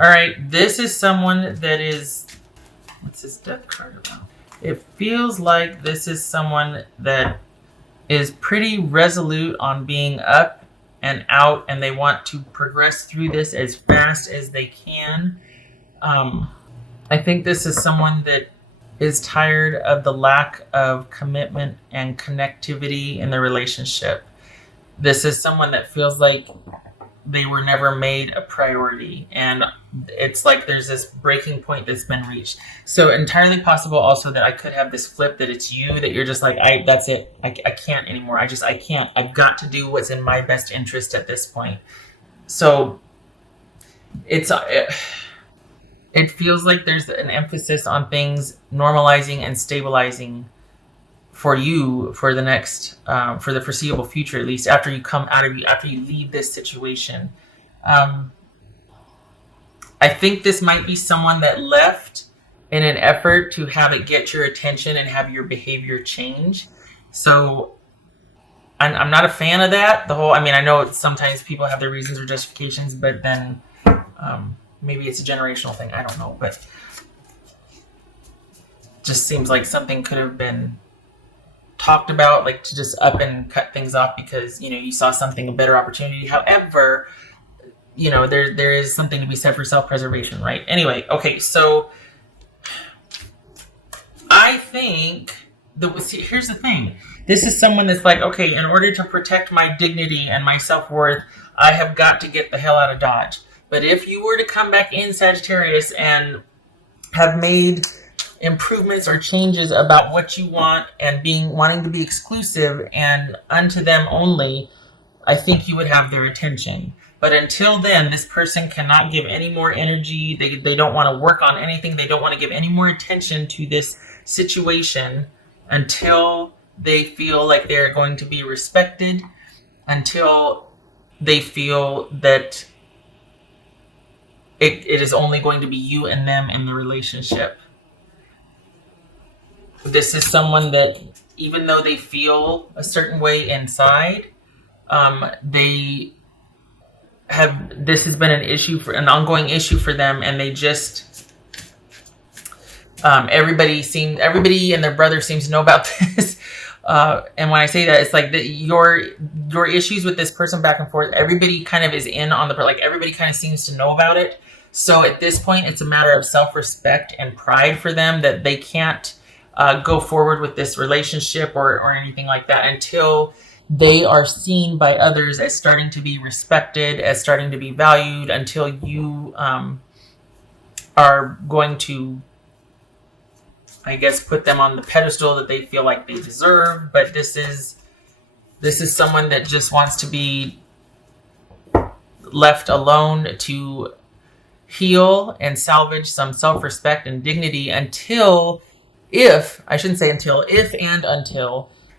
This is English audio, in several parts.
All right, this is someone that is, what's this death card about? It feels like this is someone that is pretty resolute on being up and out, and they want to progress through this as fast as they can. I think this is someone that is tired of the lack of commitment and connectivity in the relationship. This is someone that feels like they were never made a priority, and it's like there's this breaking point that's been reached. So entirely possible also that I could have this flip, that it's you, that you're just like, that's it, I can't anymore, I can't, I've got to do what's in my best interest at this point. So it feels like there's an emphasis on things normalizing and stabilizing for you for the next, for the foreseeable future, at least after you leave this situation. I think this might be someone that left in an effort to have it get your attention and have your behavior change. So I'm not a fan of that. I know sometimes people have their reasons or justifications, but then maybe it's a generational thing. I don't know, but just seems like something could have been talked about, like to just up and cut things off because you saw a better opportunity. However, there is something to be said for self-preservation, right? Anyway, okay, so I think here's the thing. This is someone that's like, okay, in order to protect my dignity and my self-worth, I have got to get the hell out of Dodge. But if you were to come back in, Sagittarius, and have made improvements or changes about what you want and wanting to be exclusive and unto them only, I think you would have their attention. But until then, this person cannot give any more energy. They don't want to work on anything. They don't want to give any more attention to this situation until they feel like they're going to be respected, until they feel that it is only going to be you and them in the relationship. This is someone that, even though they feel a certain way inside, this has been an ongoing issue for them, and they just, everybody and their brother seems to know about this. And when I say that, it's like your issues with this person back and forth, everybody kind of is in on everybody kind of seems to know about it. So at this point, it's a matter of self-respect and pride for them that they can't go forward with this relationship or anything like that until they are seen by others as starting to be respected, as starting to be valued, until you are going to, I guess, put them on the pedestal that they feel like they deserve. But this is someone that just wants to be left alone to heal and salvage some self-respect and dignity until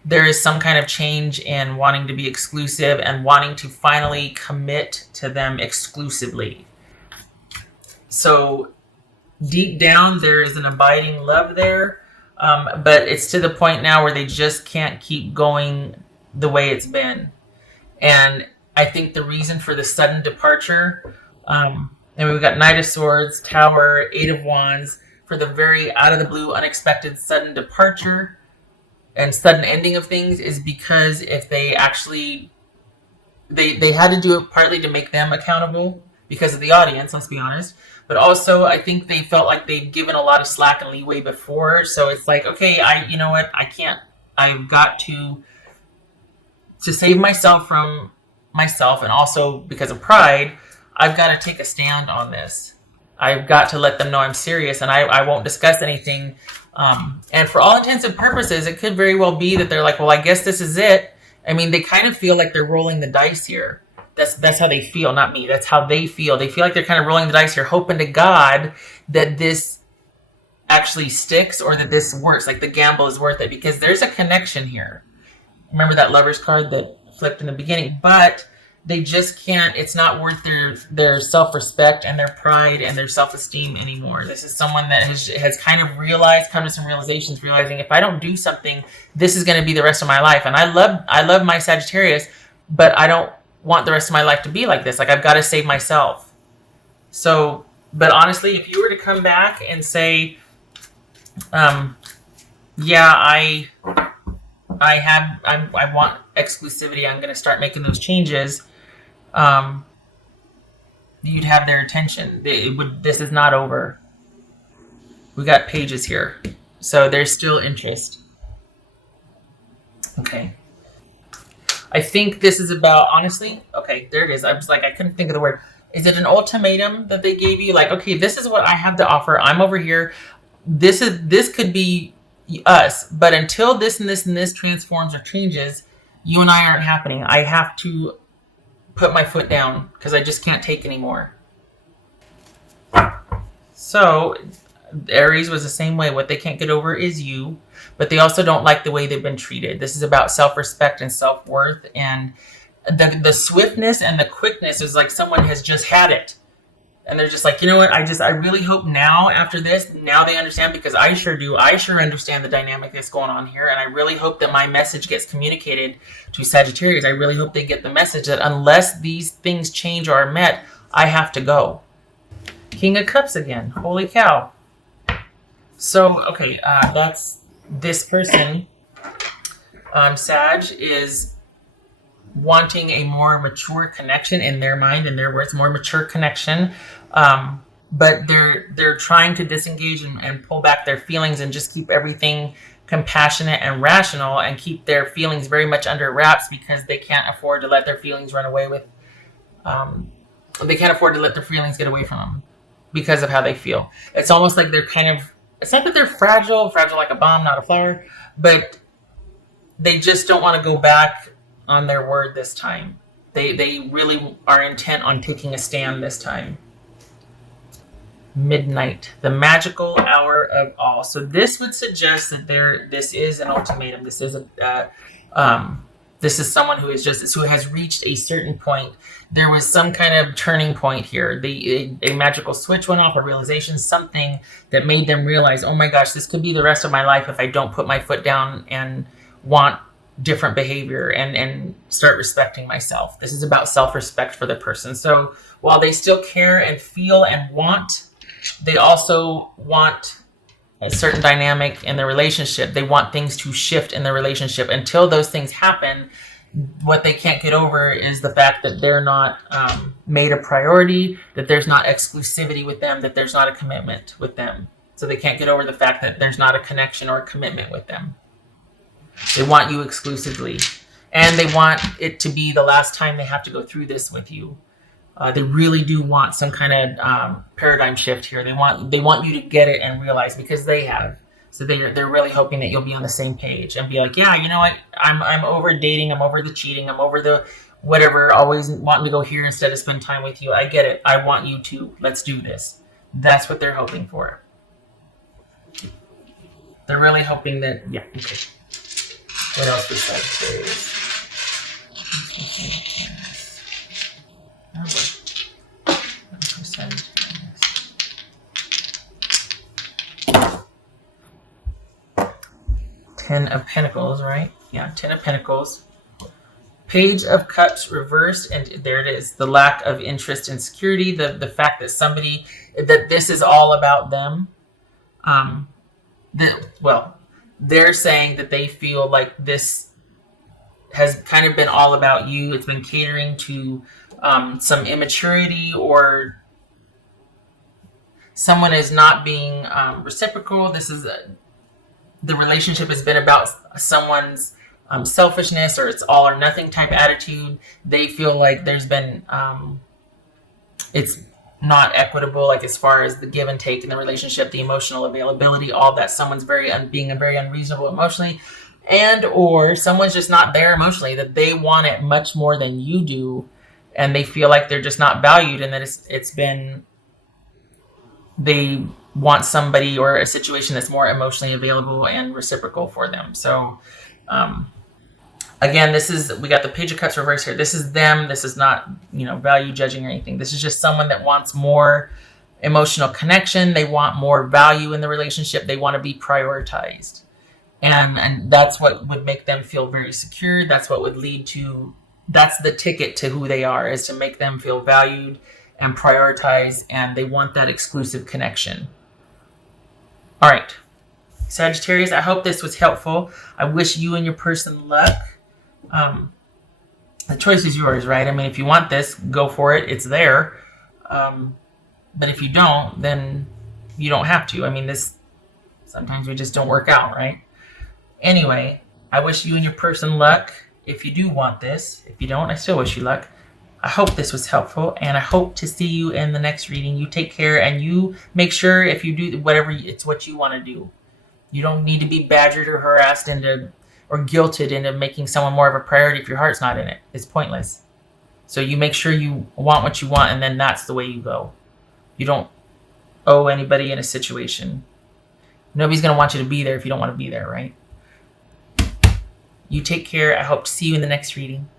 there is some kind of change in wanting to be exclusive and wanting to finally commit to them exclusively. So deep down, there is an abiding love there, but it's to the point now where they just can't keep going the way it's been. And I think the reason for the sudden departure, and we've got Knight of Swords, Tower, Eight of Wands, for the very out of the blue, unexpected, sudden departure and sudden ending of things, is because if they actually, they had to do it partly to make them accountable because of the audience, let's be honest. But also, I think they felt like they've given a lot of slack and leeway before. So it's like, okay, you know what? I can't, I've got to save myself from myself, and also because of pride, I've got to take a stand on this. I've got to let them know I'm serious, and I won't discuss anything. And for all intents and purposes, it could very well be that they're like, well, I guess this is it. I mean, they kind of feel like they're rolling the dice here. That's how they feel, not me. That's how they feel. They feel like they're kind of rolling the dice here, hoping to God that this actually sticks or that this works, like the gamble is worth it, because there's a connection here. Remember that Lover's card that flipped in the beginning? But they just can't, it's not worth their self-respect and their pride and their self-esteem anymore. This is someone that has kind of come to some realizations, realizing if I don't do something, this is going to be the rest of my life. And I love my Sagittarius, but I don't want the rest of my life to be like this. Like, I've got to save myself. So But honestly, if you were to come back and say, yeah, I want exclusivity, I'm going to start making those changes, um, you'd have their attention. This is not over. We got pages here. So there's still interest. Okay. I think this is about, honestly, okay, there it is. I was like, I couldn't think of the word. Is it an ultimatum that they gave you? Like, okay, this is what I have to offer. I'm over here. This could be us, but until this and this and this transforms or changes, you and I aren't happening. I have to put my foot down because I just can't take anymore. So Aries was the same way. What they can't get over is you, but they also don't like the way they've been treated. This is about self-respect and self-worth, and the swiftness and the quickness is like someone has just had it. And they're just like, you know what? I really hope now after this, now they understand, because I sure do. I sure understand the dynamic that's going on here. And I really hope that my message gets communicated to Sagittarius. I really hope they get the message that unless these things change or are met, I have to go. King of Cups again. Holy cow. So, okay, that's this person. Sag is wanting a more mature connection in their mind, in their words, more mature connection. But they're trying to disengage and pull back their feelings and just keep everything compassionate and rational and keep their feelings very much under wraps, because they can't afford to let their feelings run away with. They can't afford to let their feelings get away from them because of how they feel. It's almost like they're kind of. It's not that they're fragile like a bomb, not a flower, but they just don't want to go back on their word this time. They really are intent on taking a stand this time. Midnight, the magical hour of all. So this would suggest that this is an ultimatum. This is this is someone who has reached a certain point. There was some kind of turning point here. A magical switch went off, a realization, something that made them realize, oh my gosh, this could be the rest of my life if I don't put my foot down and want different behavior and start respecting myself. This is about self-respect for the person. So while they still care and feel and want, they also want a certain dynamic in the relationship. They want things to shift in the relationship. Until those things happen, what they can't get over is the fact that they're not made a priority, that there's not exclusivity with them, that there's not a commitment with them. So they can't get over the fact that there's not a connection or a commitment with them. They want you exclusively. And they want it to be the last time they have to go through this with you. They really do want some kind of paradigm shift here. They want you to get it and realize, because they have. So they're really hoping that you'll be on the same page and be like, yeah, you know what? I'm over dating. I'm over the cheating. I'm over the whatever. Always wanting to go here instead of spend time with you. I get it. I want you to. Let's do this. That's what they're hoping for. They're really hoping that. Yeah. Okay. What else was Sagittarius? 10 of Pentacles, right? Yeah, 10 of Pentacles. Page of Cups reversed, and there it is. The lack of interest and security, the fact that this is all about them. They're saying that they feel like this has kind of been all about you. It's been catering to some immaturity, or someone is not being reciprocal. The relationship has been about someone's selfishness, or it's all or nothing type attitude. They feel like there's been it's not equitable, like as far as the give and take in the relationship, the emotional availability, all that. Someone's being very unreasonable emotionally, and or someone's just not there emotionally, that they want it much more than you do, and they feel like they're just not valued, and that they want somebody or a situation that's more emotionally available and reciprocal for them. So again, we got the Page of Cups reverse here. This is them. This is not, value judging or anything. This is just someone that wants more emotional connection. They want more value in the relationship. They want to be prioritized. And that's what would make them feel very secure. That's what would lead to, that's the ticket to who they are, is to make them feel valued and prioritize, and they want that exclusive connection. All right, Sagittarius, I hope this was helpful. I wish you and your person luck. The choice is yours, right? I mean, if you want this, go for it. It's there. But if you don't, then you don't have to. I mean, sometimes we just don't work out, right? Anyway, I wish you and your person luck if you do want this. If you don't, I still wish you luck. I hope this was helpful, and I hope to see you in the next reading. You take care, and you make sure if you do whatever, it's what you want to do. You don't need to be badgered or harassed or guilted into making someone more of a priority if your heart's not in it. It's pointless. So you make sure you want what you want, and then that's the way you go. You don't owe anybody in a situation. Nobody's going to want you to be there if you don't want to be there, right? You take care. I hope to see you in the next reading.